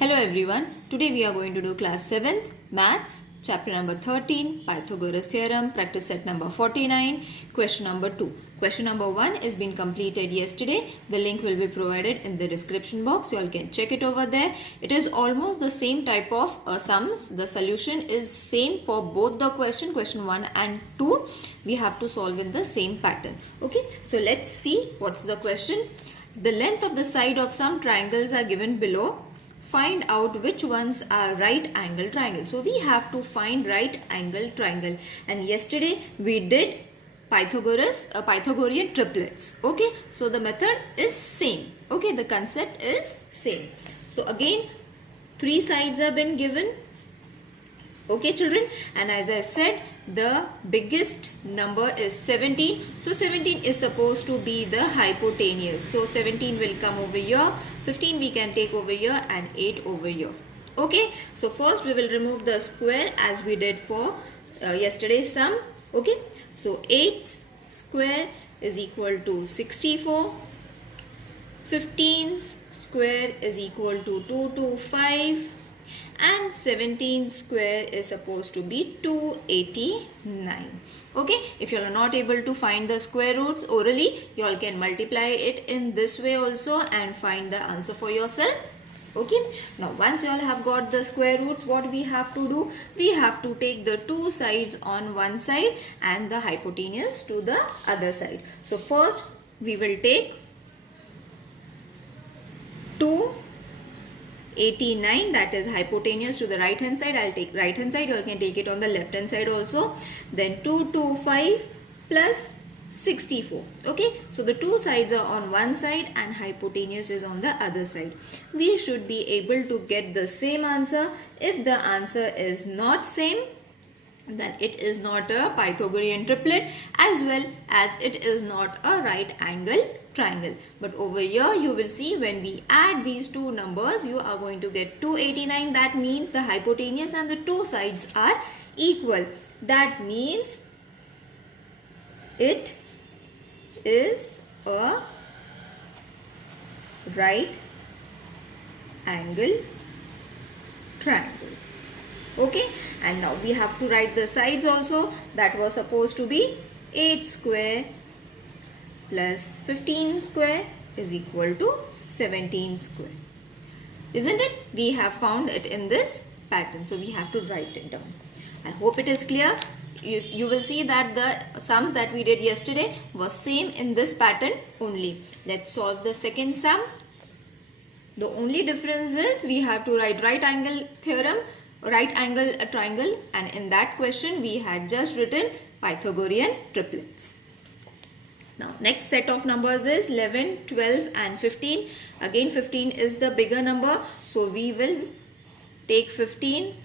Hello everyone, today we are going to do class 7th maths chapter number 13 Pythagoras theorem practice set number 49 question number 2. Question number 1 is been completed yesterday. The link will be provided in the description box. You all can check it over there. It is almost the same type of sums. The solution is same for both the question 1 and 2. We have to solve in the same pattern. Okay, so let's see what's the question. The length of the side of some triangles are given below. Find out which ones are right angle triangle. So we have to find right angle triangle, and yesterday we did Pythagorean triplets. Okay, so the method is same. Okay, the concept is same. So again, three sides have been given. Okay children, and as I said, the biggest number is 17. So 17 is supposed to be the hypotenuse. So 17 will come over here, 15 we can take over here, and 8 over here. Okay, so first we will remove the square as we did for yesterday's sum. Okay, so 8 square is equal to 64. 15's square is equal to 225. And 17 square is supposed to be 289. Okay, if you are not able to find the square roots orally, you all can multiply it in this way also and find the answer for yourself. Okay, now once you all have got the square roots, what we have to do? We have to take the two sides on one side and the hypotenuse to the other side. So first we will take 289, that is hypotenuse to the right hand side. I'll take right hand side, you can take it on the left hand side also. Then 225 plus 64. Okay, so the two sides are on one side and hypotenuse is on the other side. We should be able to get the same answer. If the answer is not same, then it is not a Pythagorean triplet as well as it is not a right angle triangle. But over here you will see when we add these two numbers, you are going to get 289. That means the hypotenuse and the two sides are equal. That means it is a right angle triangle. Okay, and now we have to write the sides also. That was supposed to be 8 square plus 15 square is equal to 17 square. Isn't it? We have found it in this pattern. So we have to write it down. I hope it is clear. You will see that the sums that we did yesterday was same in this pattern only. Let's solve the second sum. The only difference is we have to write right angle theorem, right angle triangle, and in that question we had just written Pythagorean triplets. Now next set of numbers is 11, 12 and 15. Again 15 is the bigger number, so we will take 15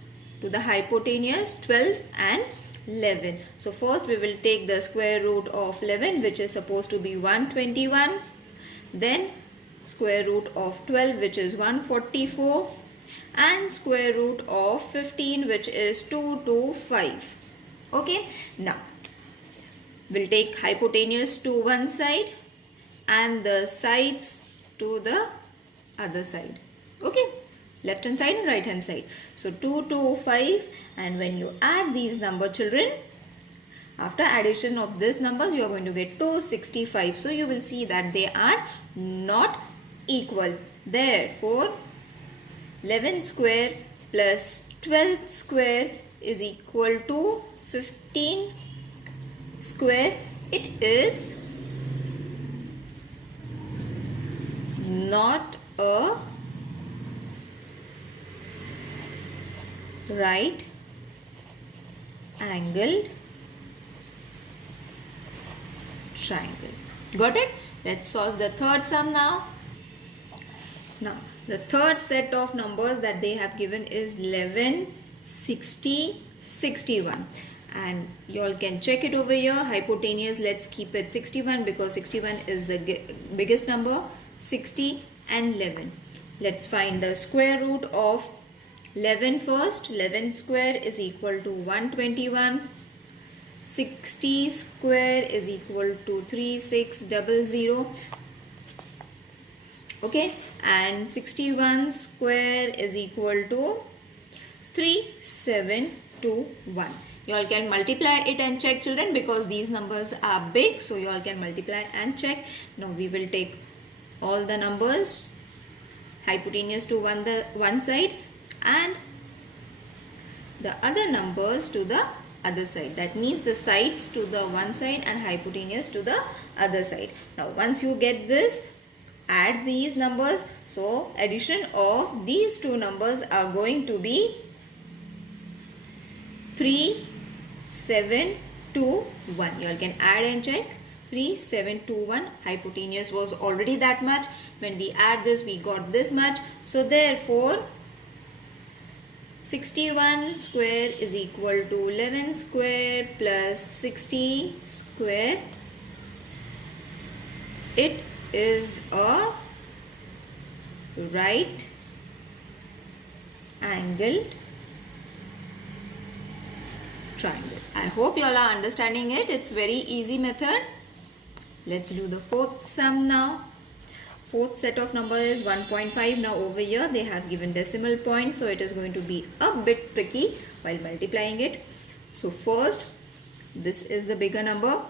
to the hypotenuse, 12 and 11. So first we will take the square root of 11, which is supposed to be 121. Then square root of 12, which is 144. And square root of 15, which is 225. Okay, now we'll take hypotenuse to one side and the sides to the other side. Okay, left hand side and right hand side. So 225, and when you add these number children, after addition of these numbers you are going to get 265. So you will see that they are not equal. Therefore 11 square plus 12 square is equal to 15 square. It is not a right angled triangle. Got it? Let's solve the third sum now. Now the third set of numbers that they have given is 11, 60, 61. And you all can check it over here. Hypotenuse, let's keep it 61 because 61 is the biggest number. 60 and 11. Let's find the square root of 11 first. 11 square is equal to 121. 60 square is equal to 3600. Okay, and 61 square is equal to 3721. You all can multiply it and check, children, because these numbers are big, so you all can multiply and check. Now we will take all the numbers, hypotenuse to one side and the other numbers to the other side. That means the sides to the one side and hypotenuse to the other side. Now once you get this, add these numbers. So addition of these two numbers are going to be 3721. You all can add and check. 3721. Hypotenuse was already that much. When we add this, we got this much. So therefore 61 square is equal to 11 square plus 60 square. It is a right angled triangle. I hope you all are understanding it. It's very easy method. Let's do the fourth sum now. Fourth set of number is 1.5. Now over here they have given decimal points, so it is going to be a bit tricky while multiplying it. So first, this is the bigger number.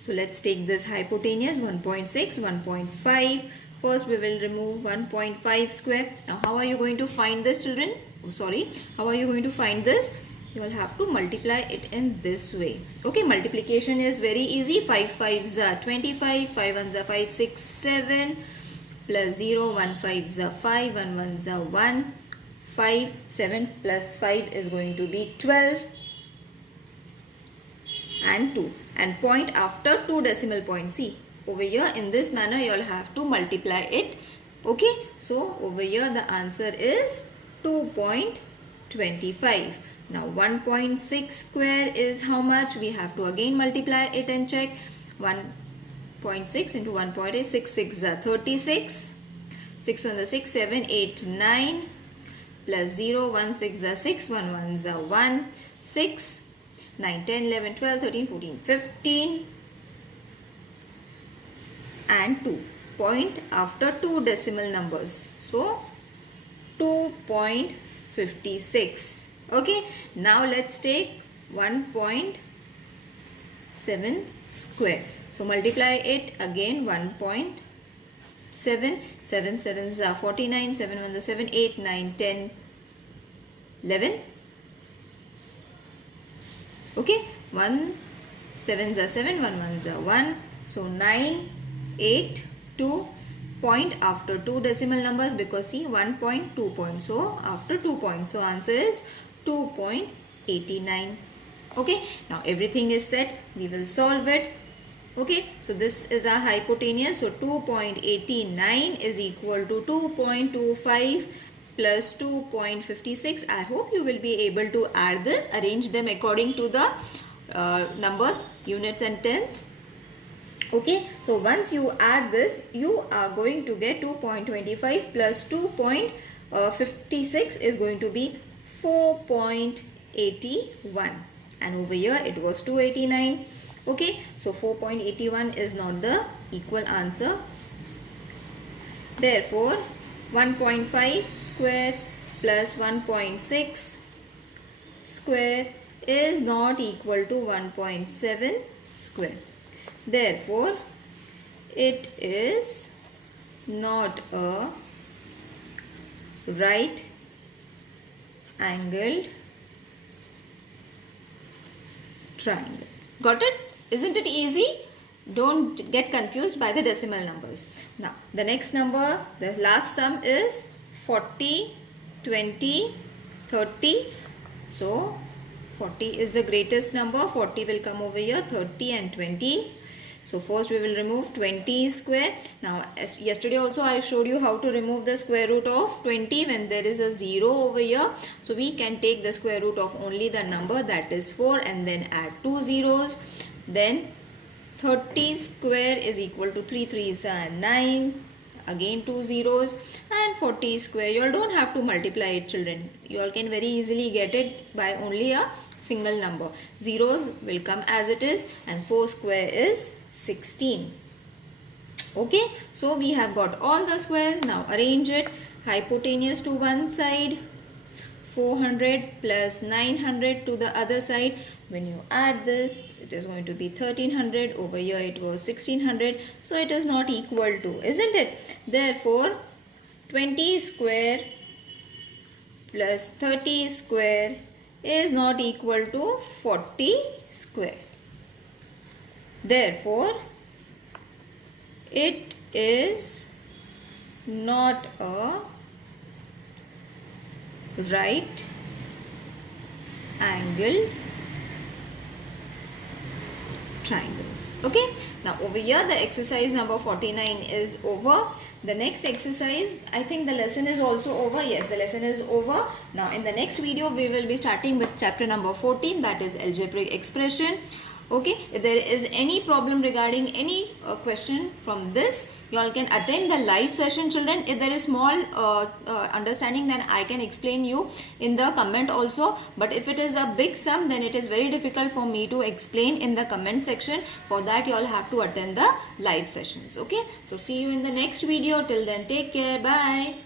So let's take this hypotenuse 1.6, 1.5. First we will remove 1.5 square. Now how are you going to find this, children? How are you going to find this? You will have to multiply it in this way. Okay, multiplication is very easy. 5 5s are 25, 5 1s are 5, 6, 7 plus 0, 1 5s are 5, 1 1s are 1, 5, 7 plus 5 is going to be 12 and 2. And point after 2 decimal points. See, over here in this manner you all have to multiply it. Okay, so over here the answer is 2.25. Now 1.6 square is how much? We have to again multiply it and check. 1.6 into 1.8, 6 6 are 36, 6 1 are 6, 7 8 9 plus 0, 1 6 are 6, 1 1s are 1, 6 9 10 11 12 13 14 15 and 2. Point after 2 decimal numbers. So 2.56. Okay, now let's take 1.7 square. So multiply it again. 1.7, 7 7s are 49, 7 1s are 7, 8 9 10 11. Okay, 1 7s are 7, 1 1s are 1. So 9 8 2. Point after 2 decimal numbers, because see 1.2 points. So after 2 points. So answer is 2.89. Okay, now everything is set. We will solve it. Okay, so this is our hypotenuse. So 2.89 is equal to 2.25 plus 2.56. I hope you will be able to add this, arrange them according to the numbers, units and tenths. Okay, so once you add this, you are going to get 2.25 plus 2.56 is going to be 4.81, and over here it was 289. Okay, so 4.81 is not the equal answer. Therefore 1.5 square plus 1.6 square is not equal to 1.7 square. Therefore it is not a right angled triangle. Got it? Isn't it easy? Don't get confused by the decimal numbers. Now the next number, the last sum is 40, 20, 30. So 40 is the greatest number. 40 will come over here, 30 and 20. So first we will remove 20 square. Now as yesterday also I showed you how to remove the square root of 20 when there is a 0 over here. So we can take the square root of only the number, that is 4, and then add 2 zeros. Then 30 square is equal to 3 3s are 9. Again 2 zeros, and 40 square. You all don't have to multiply it, children. You all can very easily get it by only a single number. Zeros will come as it is, and 4 square is 16. Okay, so we have got all the squares. Now arrange it. Hypotenuse to one side, 400 plus 900 to the other side. When you add this, it is going to be 1300. Over here it was 1600. So it is not equal to, isn't it? Therefore, 20 square plus 30 square is not equal to 40 square. Therefore, it is not a right angled triangle. Okay, now over here the exercise number 49 is over. The next exercise, I think the lesson is also over. Yes, the lesson is over. Now in the next video we will be starting with chapter number 14, that is algebraic expression. Okay, if there is any problem regarding any question from this, you all can attend the live session, children. If there is small understanding, then I can explain you in the comment also. But if it is a big sum, then it is very difficult for me to explain in the comment section. For that, you all have to attend the live sessions. Okay, so see you in the next video. Till then, take care. Bye.